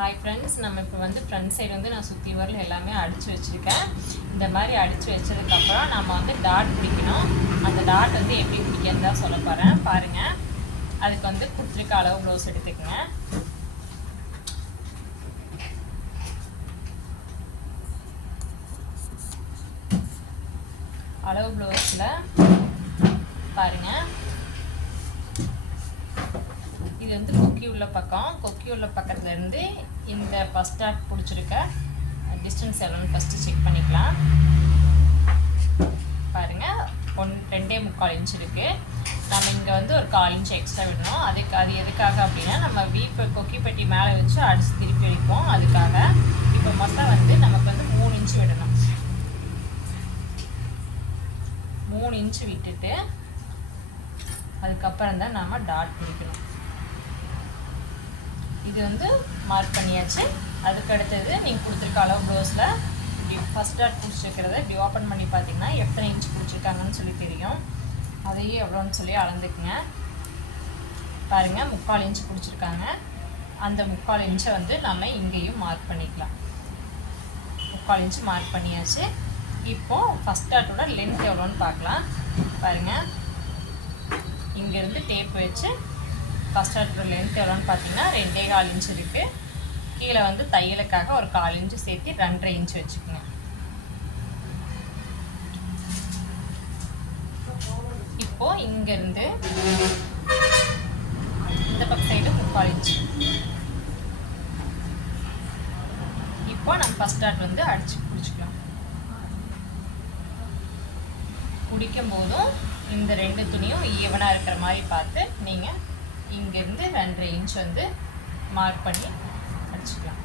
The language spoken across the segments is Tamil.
ஹாய் ஃப்ரெண்ட்ஸ், நம்ம இப்போ வந்து ஃப்ரண்ட் சைடு வந்து நான் சுற்றி வரல எல்லாமே அடித்து வச்சுருக்கேன். இந்த மாதிரி அடித்து வச்சதுக்கப்புறம் நம்ம வந்து டாட் பிடிக்கணும். அந்த டாட் வந்து எப்படி பிடிக்கிறது தான் சொல்ல போகிறேன் பாருங்கள். அதுக்கு வந்து கொடுத்துருக்க அளவு ப்ளவுஸ் எடுத்துக்கங்க. அளவு ப்ளவுஸில் பாருங்கள், இது வந்து கொக்கி உள்ள பக்கம். கொக்கி உள்ள பக்கத்துலேருந்து இந்த ஃபஸ்ட் டாட் பிடிச்சிருக்க டிஸ்டன்ஸ் எவ்வளோன்னு ஃபஸ்ட்டு செக் பண்ணிக்கலாம். பாருங்கள், 2.25 இன்ச் இருக்குது. நம்ம இங்கே வந்து ஒரு 1/4 இன்ச் எக்ஸ்ட்ரா விடணும். அது எதுக்காக அப்படின்னா, நம்ம கொக்கி பெட்டி மேலே வச்சு அடித்து திருப்பி அடிப்போம். அதுக்காக இப்போ மொத்தம் வந்து நமக்கு வந்து 3 இன்ச் விடணும். 3 இன்ச் விட்டுட்டு அதுக்கப்புறம் தான் நாம் டாட் பிடிக்கணும். இது வந்து மார்க் பண்ணியாச்சு. அதுக்கு அடுத்தது நீங்கள் கொடுத்துருக்க அளவு ப்ளவுஸில் இப்படி ஃபஸ்ட் டாட் பிடிச்சிருக்கிறத இப்படி ஓப்பன் பண்ணி பார்த்தீங்கன்னா எத்தனை இன்ச் பிடிச்சிருக்காங்கன்னு சொல்லி தெரியும். அதையே எவ்வளோன்னு சொல்லி அளந்துக்குங்க. பாருங்கள், 3/4 இன்ச் பிடிச்சிருக்காங்க. அந்த 3/4 இன்ச்சை வந்து நம்ம இங்கேயும் மார்க் பண்ணிக்கலாம். 3/4 இன்ச் மார்க் பண்ணியாச்சு. இப்போது ஃபஸ்ட் டாட்டோட லென்த் எவ்வளோன்னு பார்க்கலாம். பாருங்கள், இங்கேருந்து டேப் வச்சு ஃபஸ்ட் டாட்டோட லென்த் எவ்வளோன்னு பார்த்தீங்கன்னா 2.25 இன்ச் இருக்குது. கீழே வந்து தையலுக்காக ஒரு 1/4 இன்ச்சு சேர்த்து 2.5 இன்ச் வச்சுக்கோங்க. இப்போது இங்கேருந்து இந்த பக்கம் சைடு 3/4 இன்ச். இப்போ நம்ம ஃபஸ்ட் டாட் வந்து அடிச்சு பிடிச்சிக்கலாம். பிடிக்கும் போதும் இந்த 2 துணியும் ஈவனாக இருக்கிற மாதிரி பார்த்து நீங்கள் இங்கேருந்து 2.5 இன்ச் வந்து மார்க் பண்ணி அடிச்சுக்கலாம்.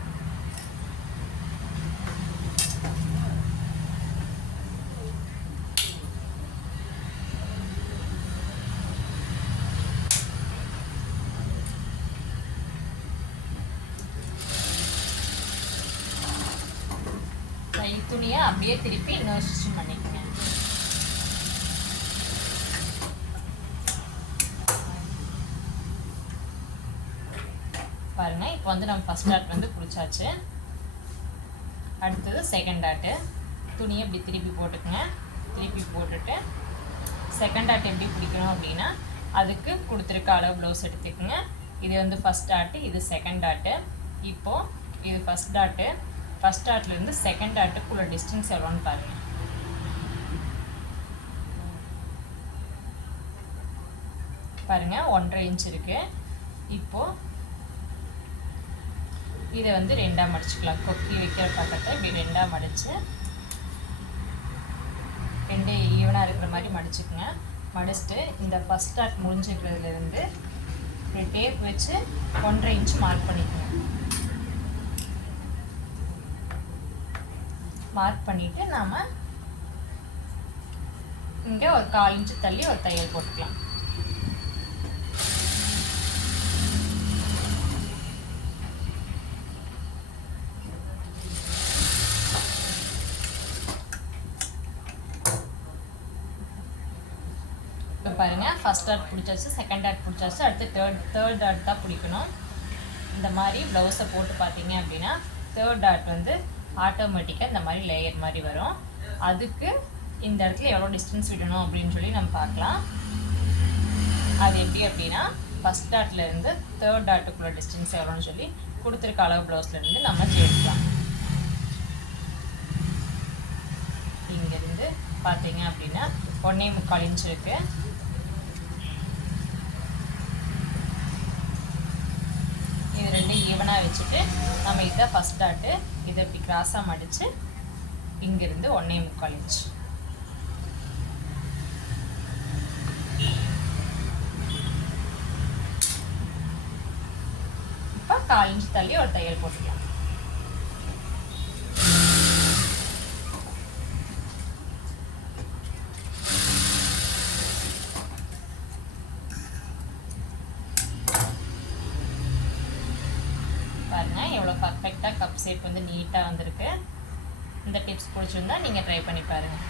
துணியை அப்படியே திருப்பி இன்னொரு ஸ்டிச் பண்ணிக்கோங்க. பாருங்கள், இப்போ வந்து நம்ம ஃபஸ்ட் டாட் வந்து பிடிச்சாச்சு. அடுத்தது செகண்ட் டாட்டு. துணியை இப்படி திருப்பி போட்டுக்குங்க. திருப்பி போட்டுட்டு செகண்ட் டாட் எப்படி பிடிக்கணும் அப்படின்னா, அதுக்கு கொடுத்துருக்க அளவு ப்ளவுஸ் எடுத்துக்கோங்க. இது வந்து ஃபஸ்ட் டாட்டு, இது செகண்ட் டாட்டு. இப்போது இது ஃபஸ்ட் டாட்டு. ஃபஸ்ட் டாட்லேருந்து செகண்ட் டாட்டுக்குள்ள டிஸ்டன்ஸ் எவ்வளோன்னு பாருங்கள். பாருங்கள், 1.5 இன்ச் இருக்குது. இப்போது இதை வந்து 2ஆக மடிச்சுக்கலாம். கொக்கி வைக்கிற பக்கத்தை இப்படி 2ஆக மடித்து 2 ஈவனாக இருக்கிற மாதிரி மடிச்சுக்குங்க. மடிச்சுட்டு இந்த ஃபஸ்ட் டாட் முடிஞ்சுக்கிறதுலேருந்து இப்படி டேப் வச்சு 1.5 இன்ச் மார்க் பண்ணிக்கோங்க. மார்க் பண்ணிவிட்டு நாம் இங்கே ஒரு 1/4 இன்ச்சு தள்ளி ஒரு தையல் போட்டுக்கலாம். இப்போ பாருங்கள், ஃபஸ்ட் டாட் பிடிச்சாச்சு, செகண்ட் டாட் பிடிச்சாச்சு. அடுத்து தேர்ட் டாட் தான் பிடிக்கணும். இந்த மாதிரி ப்ளவுஸை போட்டு பார்த்தீங்க அப்படின்னா தேர்ட் டாட் வந்து ஆட்டோமேட்டிக்காக இந்த மாதிரி லேயர் மாதிரி வரும். அதுக்கு இந்த இடத்துல எவ்வளோ டிஸ்டன்ஸ் விடணும் அப்படின்னு சொல்லி நம்ம பார்க்கலாம். அது எப்படி அப்படின்னா, ஃபஸ்ட் டாட்லேருந்து தேர்ட் டாட்டுக்குள்ள டிஸ்டன்ஸ் எவ்வளோன்னு சொல்லி கொடுத்துருக்க அளவு ப்ளவுஸ்லேருந்து நம்ம சேர்க்கலாம். இங்கேருந்து பார்த்தீங்க அப்படின்னா 1.25 இன்ச் இருக்குது. இது 2 ஈவனாக வச்சுட்டு நம்ம இதை ஃபஸ்ட் டாட்டு இதை இப்படி கிராஸாக மடித்து இங்கேருந்து 1.25 இன்ச். இப்போ 1/4 இன்ச் தள்ளி ஒரு தையல் போட்டுக்கலாம். பாருங்கள், எவ்வளோ பர்ஃபெக்டாக கப் ஷேப் வந்து நீட்டாக வந்திருக்கு. இந்த டிப்ஸ் பிடிச்சிருந்தா நீங்கள் ட்ரை பண்ணி பாருங்கள்.